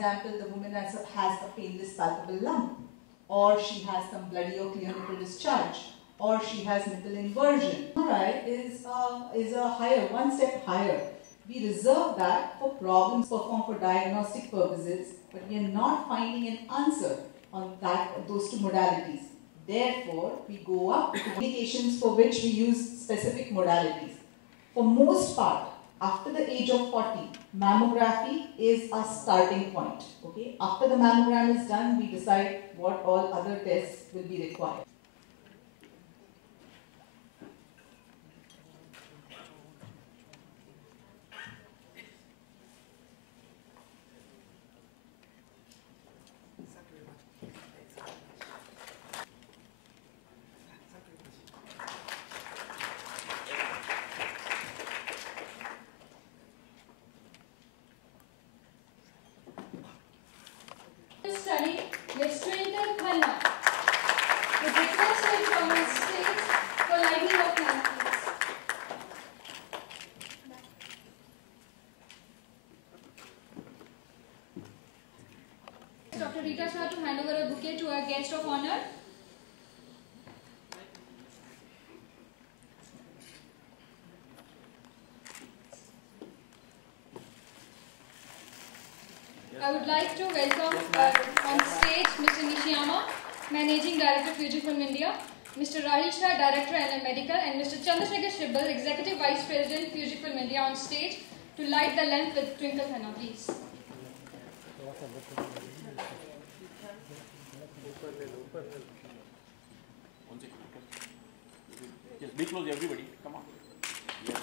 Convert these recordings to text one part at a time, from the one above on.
For example, the woman has a painless palpable lump, or she has some bloody or clear nipple discharge, or she has nipple inversion. MRI is a higher, one step higher. We reserve that for problems performed for diagnostic purposes, but we are not finding an answer on those two modalities. Therefore, we go up to indications for which we use specific modalities. For most part, after the age of 40, mammography is a starting point. Okay? After the mammogram is done, we decide what all other tests will be required. Study Ms. Twinkle Khanna. With request to come on stage for lighting of lamp, please. Dr. Rita Shah to hand over a bouquet to our guest of honor. I would like to welcome on stage Mr. Nishiyama, Managing Director Fujifilm India, Mr. Rahil Shah, Director NM Medical, and Mr. Chandrasekhar Shibbal, Executive Vice President Fujifilm India on stage to light the lamp with Twinkle Khanna, please. Yes, be close, everybody. Come on. Yes.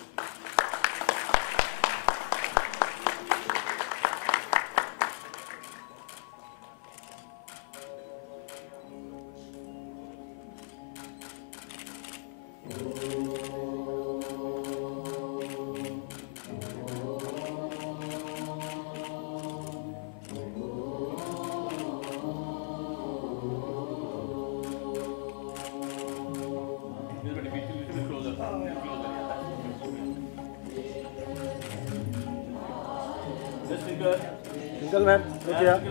Twinkle ma'am, look here.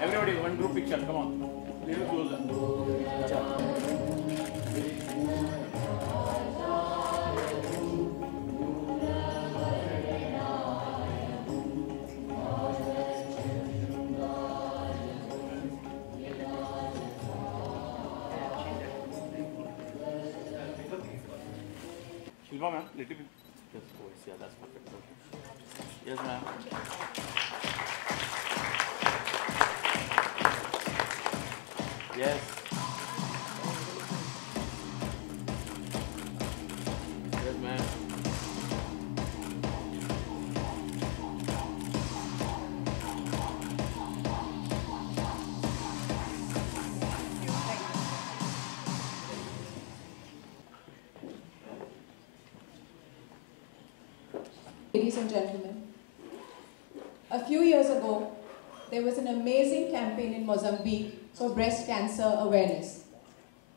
Everybody, one group picture, come on. Little closer. Shilpa ma'am, little bit. Just voice, yeah, that's perfect. Yes, ma'am. Yes. Yes, ma'am. Ladies and gentlemen, a few years ago, there was an amazing campaign in Mozambique for breast cancer awareness.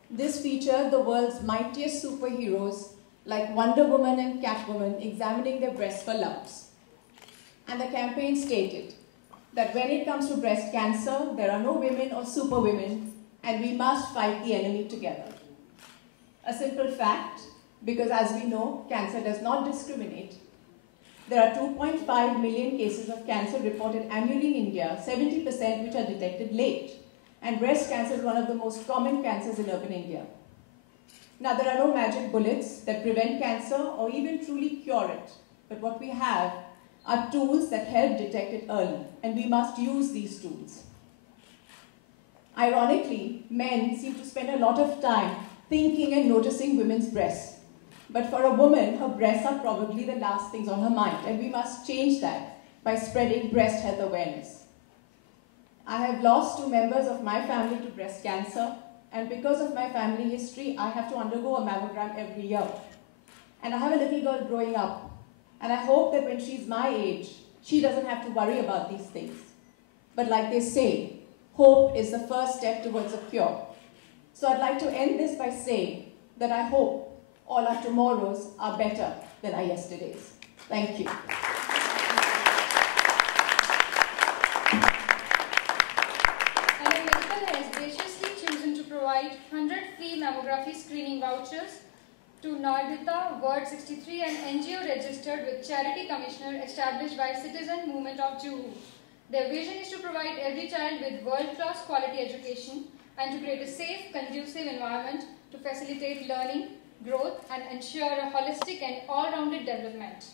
This featured the world's mightiest superheroes like Wonder Woman and Catwoman examining their breasts for lumps. And the campaign stated that when it comes to breast cancer, there are no women or superwomen, and we must fight the enemy together. A simple fact, because as we know, cancer does not discriminate. There are 2.5 million cases of cancer reported annually in India, 70% which are detected late. And breast cancer is one of the most common cancers in urban India. Now, there are no magic bullets that prevent cancer or even truly cure it. But what we have are tools that help detect it early, and we must use these tools. Ironically, men seem to spend a lot of time thinking and noticing women's breasts. But for a woman, her breasts are probably the last things on her mind, and we must change that by spreading breast health awareness. I have lost 2 members of my family to breast cancer, and because of my family history, I have to undergo a mammogram every year. And I have a little girl growing up, and I hope that when she's my age, she doesn't have to worry about these things. But like they say, hope is the first step towards a cure. So I'd like to end this by saying that I hope all our tomorrows are better than our yesterdays. Thank you. Medical has graciously chosen to provide 100 free mammography screening vouchers to Nardita, Ward 63, an NGO registered with Charity Commissioner established by Citizen Movement of Juhu. Their vision is to provide every child with world-class quality education and to create a safe, conducive environment to facilitate learning, growth, and ensure a holistic and all-rounded development.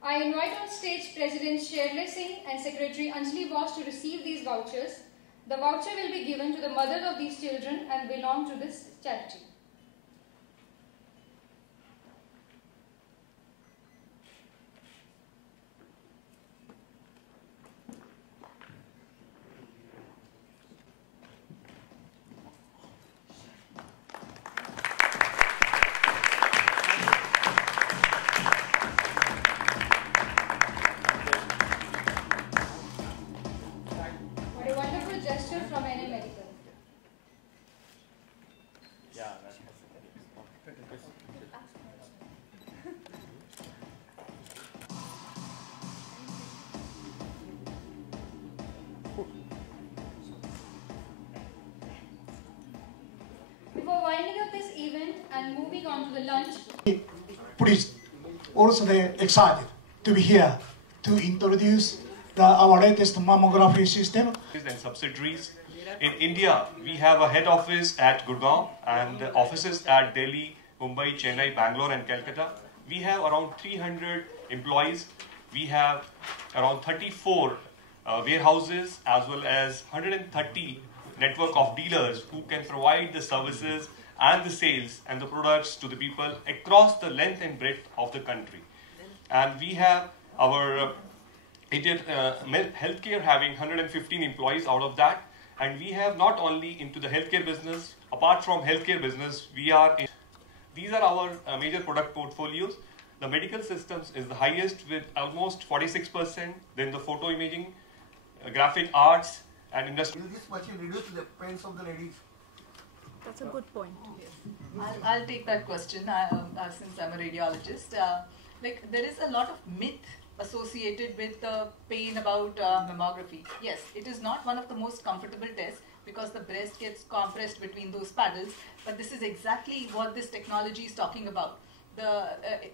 I invite on stage President Sherle Singh and Secretary Anjali Boss to receive these vouchers. The voucher will be given to the mothers of these children and belong to this charity. Before winding up this event and moving on to the lunch, pleased, also excited to be here to introduce our latest mammography system. And subsidiaries. In India, we have a head office at Gurgaon and offices at Delhi, Mumbai, Chennai, Bangalore and Calcutta. We have around 300 employees. We have around 34 warehouses as well as 130 network of dealers who can provide the services and the sales and the products to the people across the length and breadth of the country. And we have our healthcare having 115 employees out of that. And we have not only into the healthcare business, apart from healthcare business, we are in. These are our major product portfolios. The medical systems is the highest with almost 46%, then the photo imaging, graphic arts, and industry. Will this much reduce the pains of the ladies? That's a good point. Yes. I'll take that question since I'm a radiologist. There is a lot of myth associated with the pain about mammography. Yes, it is not one of the most comfortable tests because the breast gets compressed between those paddles, but this is exactly what this technology is talking about.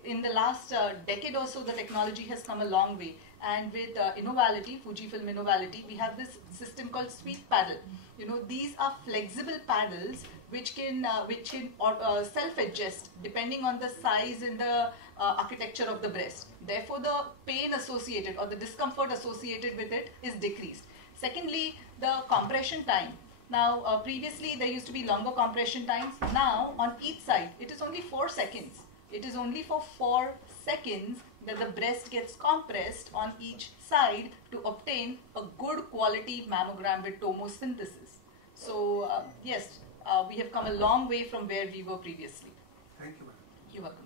In the last decade or so, the technology has come a long way. And with Innovality, Fujifilm Innovality, we have this system called sweep paddle. You know, these are flexible paddles which can self-adjust depending on the size and the architecture of the breast. Therefore, the pain associated or the discomfort associated with it is decreased. Secondly, the compression time. Now, previously there used to be longer compression times. Now, on each side, it is only 4 seconds. It is only for 4 seconds that the breast gets compressed on each side to obtain a good quality mammogram with tomosynthesis. So, yes, we have come a long way from where we were previously. Thank you, madam. You're welcome.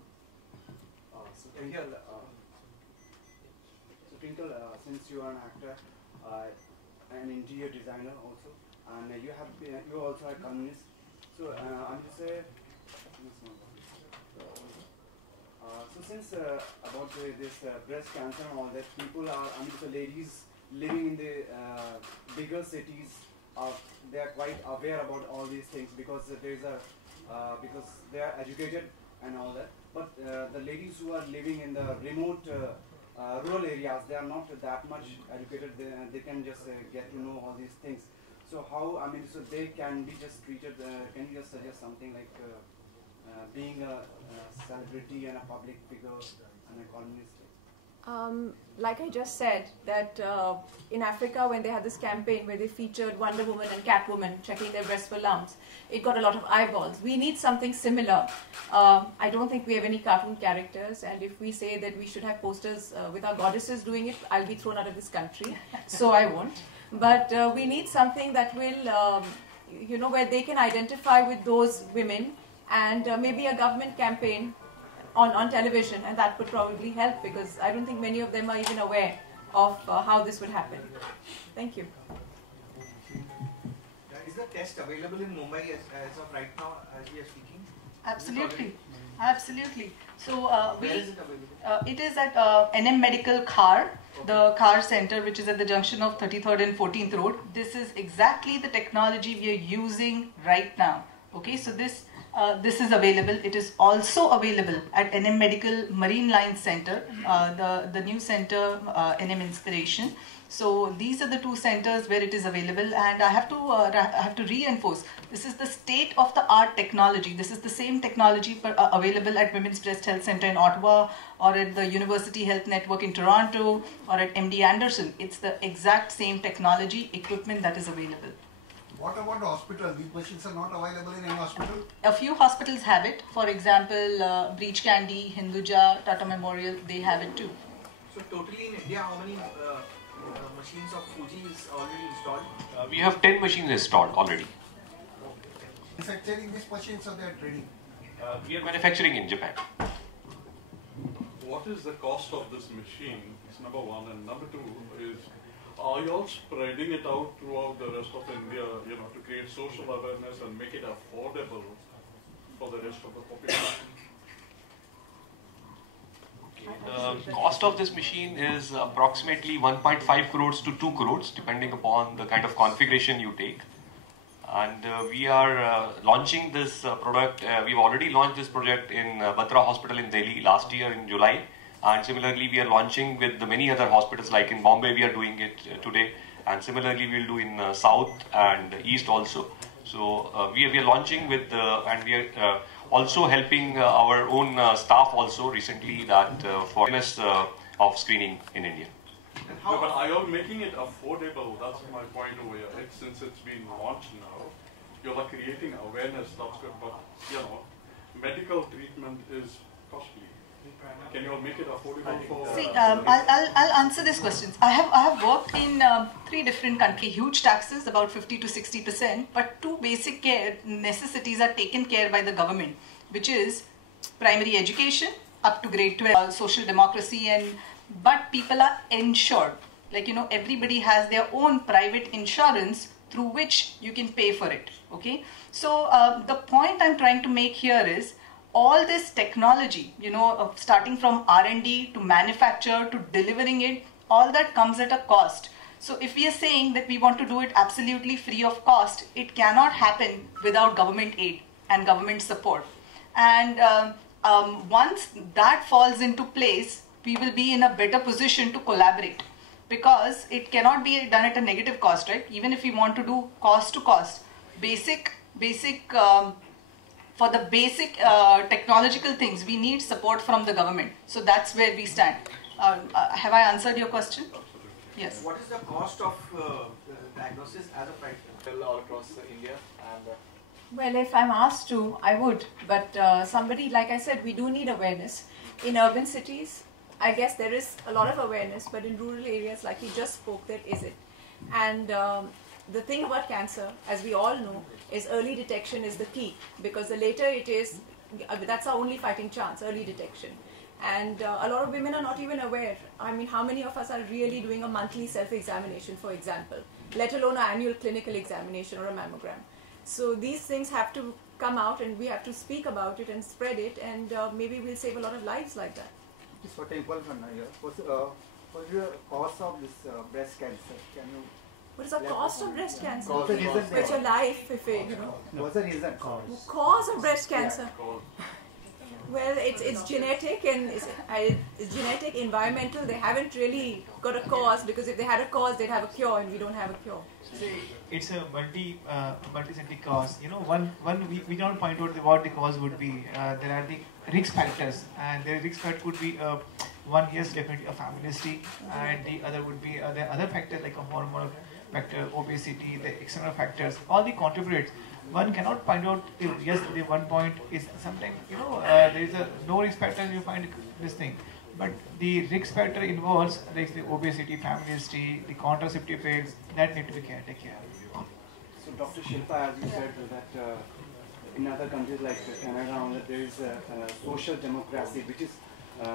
Twinkle, since you are an actor, an interior designer also, and you also are a columnist. So I'm just say, so since about this breast cancer and all that, people are, ladies living in the bigger cities, they are quite aware about all these things because because they are educated and all that. But the ladies who are living in the remote rural areas, they are not that much educated. They can just get to know all these things. So how, so they can be just treated, can you just suggest something like being a celebrity and a public figure and a columnist? Like I just said, that in Africa, when they had this campaign where they featured Wonder Woman and Catwoman checking their breasts for lumps, it got a lot of eyeballs. We need something similar. I don't think we have any cartoon characters, and if we say that we should have posters with our goddesses doing it, I'll be thrown out of this country, so I won't. But we need something that will, where they can identify with those women, and maybe a government campaign on television, and that would probably help because I don't think many of them are even aware of how this would happen. Thank you. Is the test available in Mumbai as of right now as we are speaking? Absolutely. Absolutely. So it is at NM Medical Khar, the Khar Center, which is at the junction of 33rd and 14th Road. This is exactly the technology we are using right now. Okay, so this is available. It is also available at NM Medical Marine Line Center, the new center, NM Inspiration. So these are the two centers where it is available, and I have to reinforce, this is the state-of-the-art technology. This is the same technology available at Women's Breast Health Center in Ottawa, or at the University Health Network in Toronto, or at MD Anderson. It's the exact same technology equipment that is available. What about the hospital? These machines are not available in any hospital? A few hospitals have it. For example, Breach Candy, Hinduja, Tata Memorial, they have it too. So totally in India, how many machines of Fuji is already installed? We have 10 machines installed already. Manufacturing these machines, or they are trading? We are manufacturing in Japan. What is the cost of this machine? Is number one, and number two is, are you all spreading it out throughout the rest of India, to create social awareness and make it affordable for the rest of the population? The cost of this machine is approximately 1.5 crores to 2 crores, depending upon the kind of configuration you take. And we are launching this product. We've already launched this project in Batra Hospital in Delhi last year in July. And similarly, we are launching with the many other hospitals, like in Bombay, we are doing it today. And similarly, we'll do in South and East also. So we are launching with, and we are also helping our own staff also recently that for awareness of screening in India. No, but are you all making it affordable? That's my point over here. Since it's been launched now, you're like creating awareness, that's good, but medical treatment is costly. Can you all make it affordable for... See, I'll answer these questions. I have worked in 3 different countries. Huge taxes, about 50 to 60%, but 2 basic necessities are taken care by the government, which is primary education up to grade 12, social democracy, but people are insured. Like, everybody has their own private insurance through which you can pay for it. Okay, so the point I'm trying to make here is, all this technology, starting from R&D to manufacture to delivering it, all that comes at a cost. So if we are saying that we want to do it absolutely free of cost, it cannot happen without government aid and government support. And once that falls into place, we will be in a better position to collaborate, because it cannot be done at a negative cost, right? Even if we want to do cost to cost, for the basic technological things, we need support from the government. So that's where we stand. Have I answered your question? Yes. What is the cost of diagnosis as a practitioner all across India? Well, if I'm asked to, I would. But somebody, like I said, we do need awareness. In urban cities, I guess there is a lot of awareness, but in rural areas, like you just spoke, there isn't. And the thing about cancer, as we all know, is early detection is the key, because the later it is, that's our only fighting chance, early detection. And a lot of women are not even aware. I mean, how many of us are really doing a monthly self-examination, for example, let alone an annual clinical examination or a mammogram. So these things have to come out, and we have to speak about it and spread it, and maybe we'll save a lot of lives like that. Just for Twinkle Khanna here, what's the cause of this breast cancer? Can you... What is the cost of breast cancer? What's the reason? It's your life, if it, What's the reason? Cause of breast cancer? Well, it's genetic, and it's genetic, environmental. They haven't really got a cause, because if they had a cause, they'd have a cure, and we don't have a cure. It's a multi-scientific cause. We cannot point out what the cause would be. There are the risk factors, and the risk factor could be one, yes, definitely a family history, and the other would be the other factors like a hormonal factor, obesity, the external factors, all the contributors. One cannot find out, yes, the one point is sometimes, there is a no risk factor and you find this thing. But the risk factor involves like the obesity, family history, the contraceptive pills, that need to be taken care of. So Dr. Shilpa, as you said, that in other countries like Canada, there is a social democracy, which is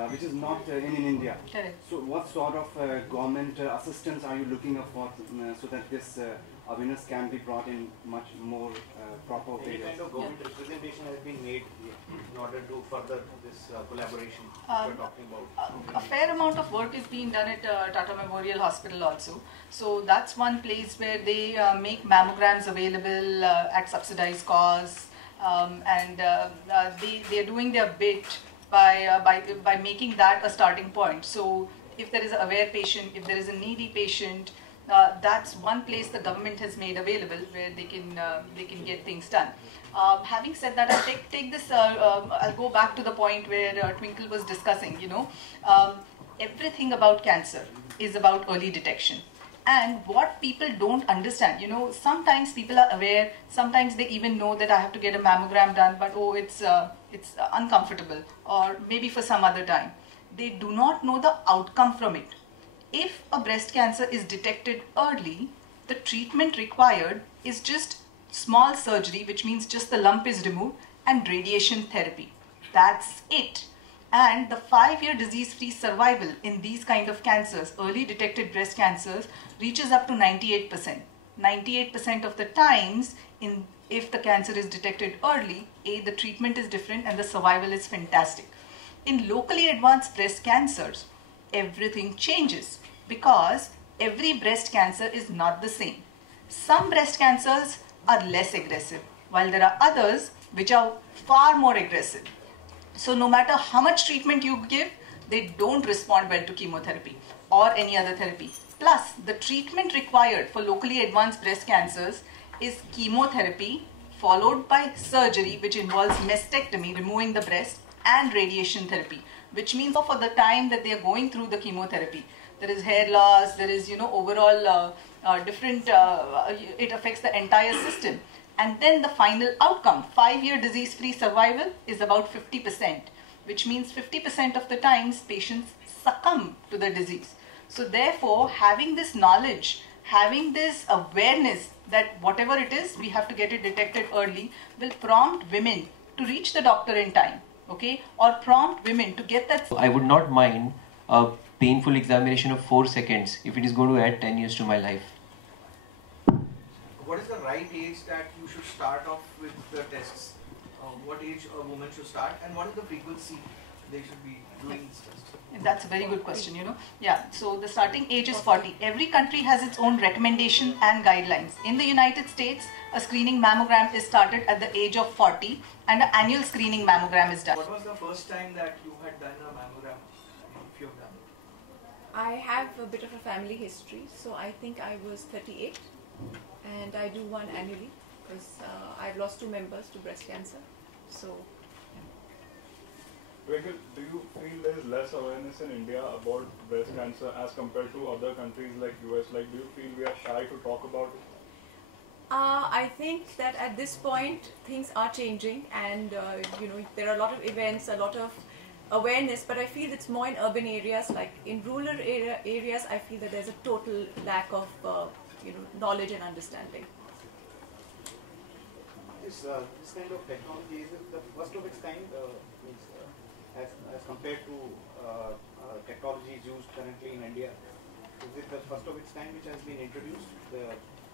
which is not in India. Correct. So what sort of government assistance are you looking for so that this awareness can be brought in much more proper way? Any kind of government representation has been made in order to further this collaboration we're talking about? A fair amount of work is being done at Tata Memorial Hospital also. So that's one place where they make mammograms available at subsidized costs, and they are doing their bit by making that a starting point. So if there is an aware patient, if there is a needy patient, that's one place the government has made available where they can get things done. Having said that, I'll take this. I'll go back to the point where Twinkle was discussing. Everything about cancer is about early detection. And what people don't understand, sometimes people are aware, sometimes they even know that I have to get a mammogram done, but oh, it's uncomfortable, or maybe for some other time. They do not know the outcome from it. If a breast cancer is detected early, the treatment required is just small surgery, which means just the lump is removed, and radiation therapy. That's it. And the 5-year disease-free survival in these kind of cancers, early detected breast cancers, reaches up to 98%. 98% of the times, if the cancer is detected early, the treatment is different and the survival is fantastic. In locally advanced breast cancers, everything changes because every breast cancer is not the same. Some breast cancers are less aggressive, while there are others which are far more aggressive. So no matter how much treatment you give, they don't respond well to chemotherapy or any other therapy. Plus, the treatment required for locally advanced breast cancers is chemotherapy followed by surgery, which involves mastectomy, removing the breast, and radiation therapy, which means for the time that they are going through the chemotherapy, there is hair loss, there is overall different, it affects the entire system. And then the final outcome, 5-year disease-free survival, is about 50%, which means 50% of the times patients succumb to the disease. So therefore, having this knowledge, having this awareness that whatever it is, we have to get it detected early, will prompt women to reach the doctor in time, okay, or prompt women to get that. I would not mind a painful examination of 4 seconds if it is going to add 10 years to my life. What is the right age that you should start off with the tests? What age a woman should start, and what is the frequency they should be doing this test? That's a very good question, Yeah, so the starting age is 40. Every country has its own recommendation and guidelines. In the United States, a screening mammogram is started at the age of 40 and an annual screening mammogram is done. What was the first time that you had done a mammogram, if you have done it? I have a bit of a family history, so I think I was 38. And I do one annually because I've lost 2 members to breast cancer. So, Twinkle, do you feel there is less awareness in India about breast cancer as compared to other countries like US? Like, do you feel we are shy to talk about it? I think that at this point things are changing, and there are a lot of events, a lot of awareness, but I feel it's more in urban areas. Like in rural areas, I feel that there's a total lack of knowledge and understanding. This kind of technology, is it the first of its kind, as compared to technologies used currently in India? Is it the first of its kind which has been introduced? The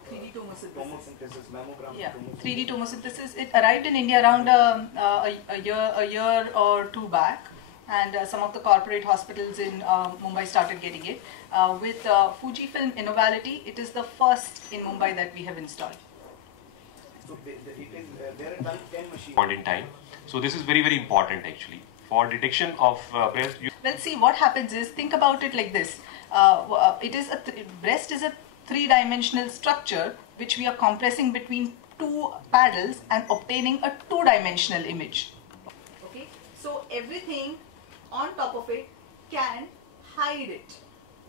3D tomosynthesis, mammogram. Yeah, 3D tomosynthesis. It arrived in India around a year or 2 back. And some of the corporate hospitals in Mumbai started getting it. With Fujifilm Innovality, it is the first in Mumbai that we have installed. So there are 10 machines. Point in time. So this is very, very important actually. For detection of breast. Well, see, what happens is, think about it like this. Breast is a 3-dimensional structure which we are compressing between 2 paddles and obtaining a 2-dimensional image. Okay, so everything on top of it can hide it.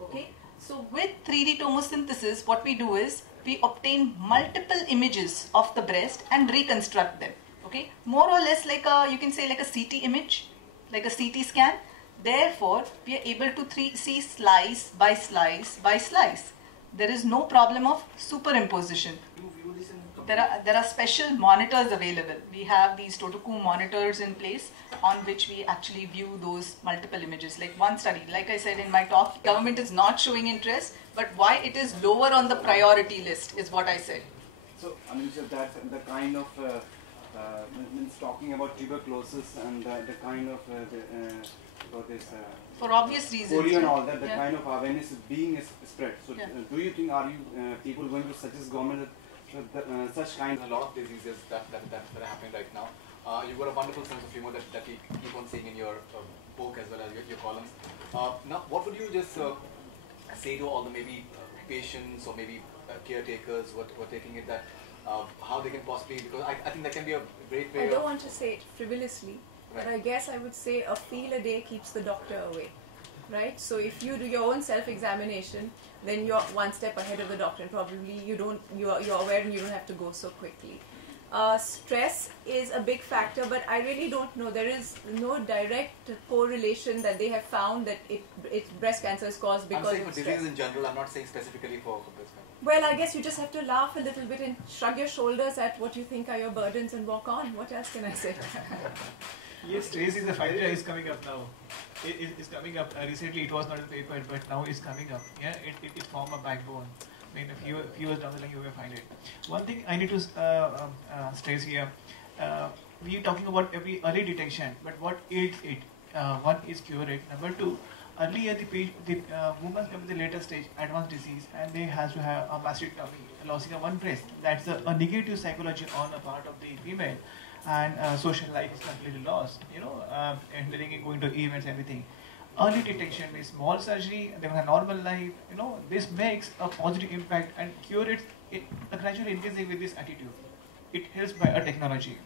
Okay, so with 3D tomosynthesis, what we do is we obtain multiple images of the breast and reconstruct them. Okay, more or less like you can say like a CT image, like a CT scan. Therefore, we are able to see slice by slice by slice. There is no problem of superimposition. You view this in there are special monitors available. We have these Totoku monitors in place on which we actually view those multiple images. Like one study, like I said in my talk, government is not showing interest, but why it is lower on the priority list is what I said. So, I mean, so that the kind of means talking about tuberculosis and the kind of about this for obvious reasons, polio and all that, the yeah. kind of awareness is being spread. So, Yeah. Do you think are you people going to suggest government that such kind a lot of diseases that are happening right now? You've got a wonderful sense of humor that we keep on seeing in your book as well as your columns. Now, what would you just say to all the maybe patients or maybe caretakers who are taking it, that how they can possibly, because I think that can be a great way. I don't want to say it frivolously, but I guess I would say a feel a day keeps the doctor away, right? So if you do your own self-examination, then you're one step ahead of the doctor, and probably you're aware and you don't have to go so quickly. Stress is a big factor, but I really don't know. There is no direct correlation that they have found that breast cancer is caused because I'm saying of for stress. diseases in general. I'm not saying specifically for breast cancer. Well, I guess you just have to laugh a little bit and shrug your shoulders at what you think are your burdens and walk on. What else can I say? Yes, stress is a factor is coming up now. It's coming up. Recently it was not in the paper, but now it's coming up. Yeah, it forms a backbone. I mean, a few years down the line you will find it. One thing I need to stress here, we are talking about every early detection, but what aids it? One is cure it. Number two, earlier the woman come to the later stage, advanced disease, and they have to have a mastectomy, losing of one breast. That's a negative psychology on the part of the female, and social life is completely lost. You know, and then going to events, everything. Early detection is small surgery, they have a normal life, you know, this makes a positive impact, and cure it gradually increasing with this attitude. It helps by a technology.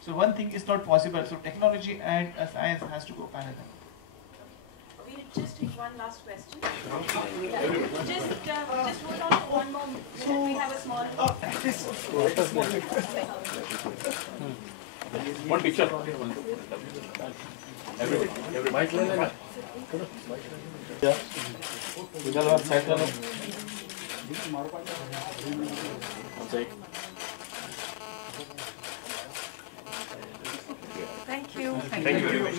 So one thing is not possible, so technology and science has to go parallel. We'll just take one last question. Just hold on for one more minute. We have a small... One picture. Everybody. Yeah. Thank you. Thank you very much.